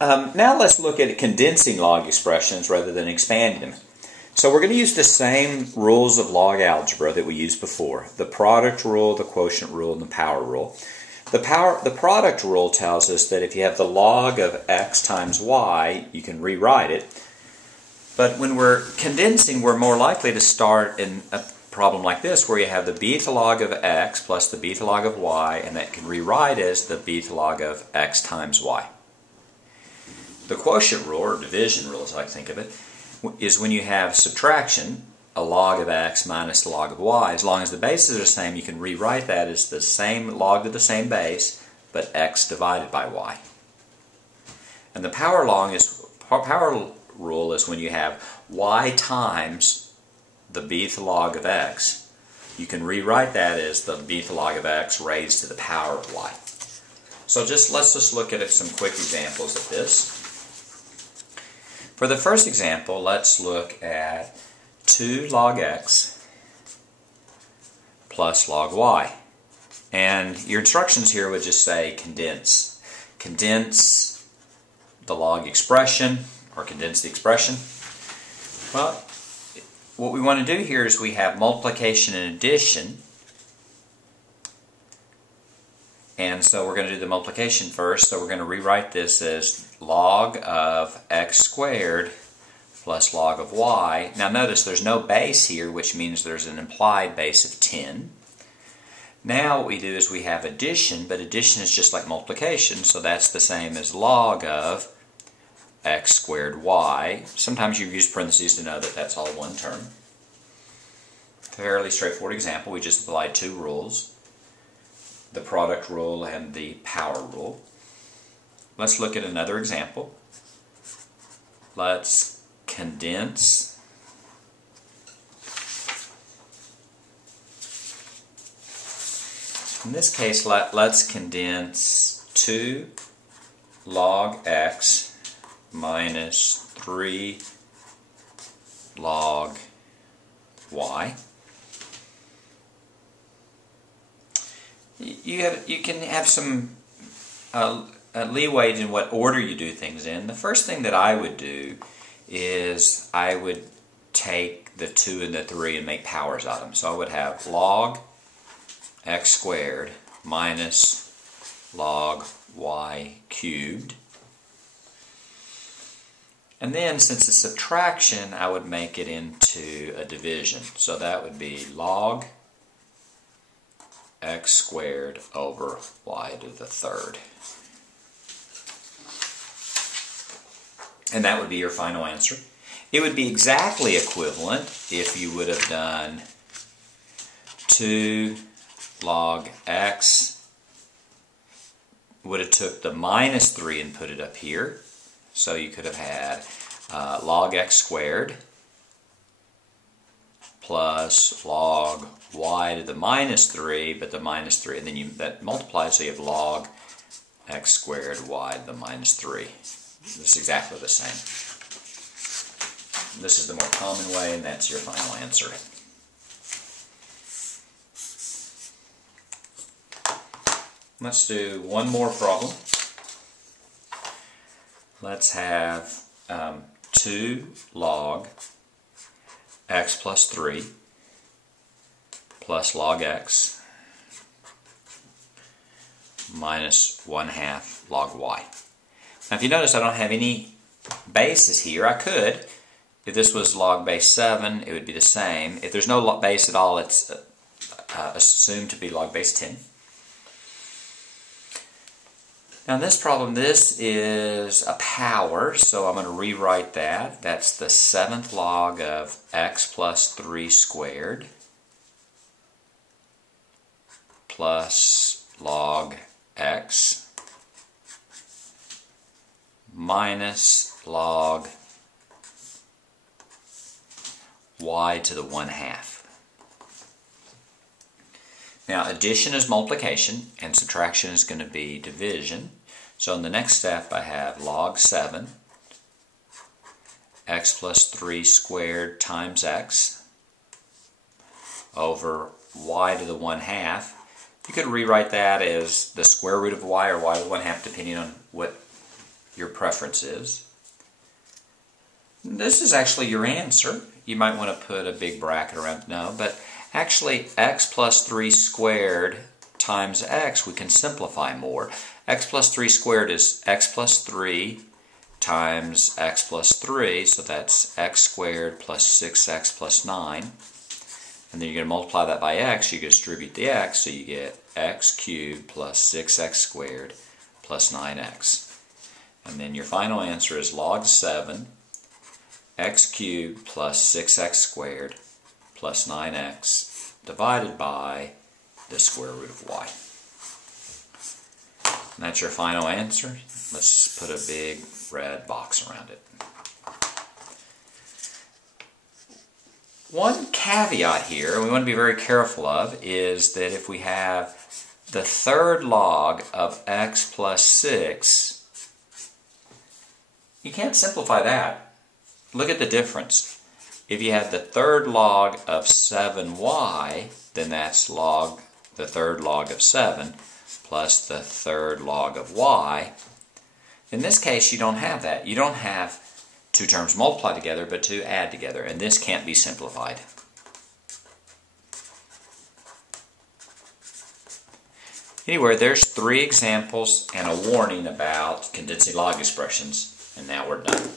Now let's look at condensing log expressions rather than expanding them. So we're going to use the same rules of log algebra that we used before. The product rule, the quotient rule, and the power rule. The product rule tells us that if you have the log of x times y, you can rewrite it. But when we're condensing, we're more likely to start in a problem like this, where you have the beta log of x plus the beta log of y, and that can rewrite as the beta log of x times y. The quotient rule, or division rule as I think of it, is when you have subtraction, a log of x minus the log of y. As long as the bases are the same, you can rewrite that as the same log to the same base, but x divided by y. And the power rule is when you have y times the beta log of x. You can rewrite that as the beta log of x raised to the power of y. So let's just look at some quick examples of this. For the first example, let's look at 2 log x plus log y. And your instructions here would just say condense. Condense the log expression, or condense the expression. Well, what we want to do here is we have multiplication and addition. And so we're going to do the multiplication first. So we're going to rewrite this as log of x squared plus log of y. Now notice there's no base here, which means there's an implied base of 10. Now what we do is we have addition, but addition is just like multiplication, so that's the same as log of x squared y. Sometimes you use parentheses to know that that's all one term. Fairly straightforward example. We just applied 2 rules, the product rule and the power rule. Let's look at another example. Let's condense in this case, let's condense 2 log x minus 3 log y. You can have some leeway in what order you do things in. The first thing that I would do is I would take the 2 and the 3 and make powers out of them. So I would have log x squared minus log y cubed. And then, since it's subtraction, I would make it into a division. So that would be log x squared over y to the third. And that would be your final answer. It would be exactly equivalent if you would have done 2 log x, would have took the minus 3 and put it up here. So you could have had log x squared plus log y to the minus 3, but the minus 3, and then that multiplies, so you have log x squared y to the minus 3. It's exactly the same. This is the more common way, and that's your final answer. Let's do one more problem. Let's have 2 log x plus 3 plus log x minus 1/2 log y. Now if you notice I don't have any bases here. I could. If this was log base 7, it would be the same. If there's no base at all, it's assumed to be log base 10. Now in this problem, this is a power, so I'm going to rewrite that. That's the 7th log of x plus 3 squared plus log x minus log y to the 1/2. Now addition is multiplication and subtraction is going to be division. So in the next step I have log 7 x plus 3 squared times x over y to the 1/2. You could rewrite that as the square root of y or y to the 1/2 depending on what your preference is. This is actually your answer. You might want to put a big bracket around, no, but actually x plus 3 squared times x, we can simplify more. X plus 3 squared is x plus 3 times x plus 3, so that's x squared plus 6x plus 9. And then you're going to multiply that by x, you distribute the x, so you get x cubed plus 6x squared plus 9x. And then your final answer is log 7 x cubed plus 6x squared plus 9x divided by the square root of y. And that's your final answer. Let's put a big red box around it. One caveat here we want to be very careful of is that if we have the third log of x plus 6, you can't simplify that. Look at the difference. If you have the third log of 7y, then that's the third log of 7 plus the third log of y. In this case, you don't have that. You don't have two terms multiply together, but two add together, and this can't be simplified. Anyway, there's 3 examples and a warning about condensing log expressions, and now we're done.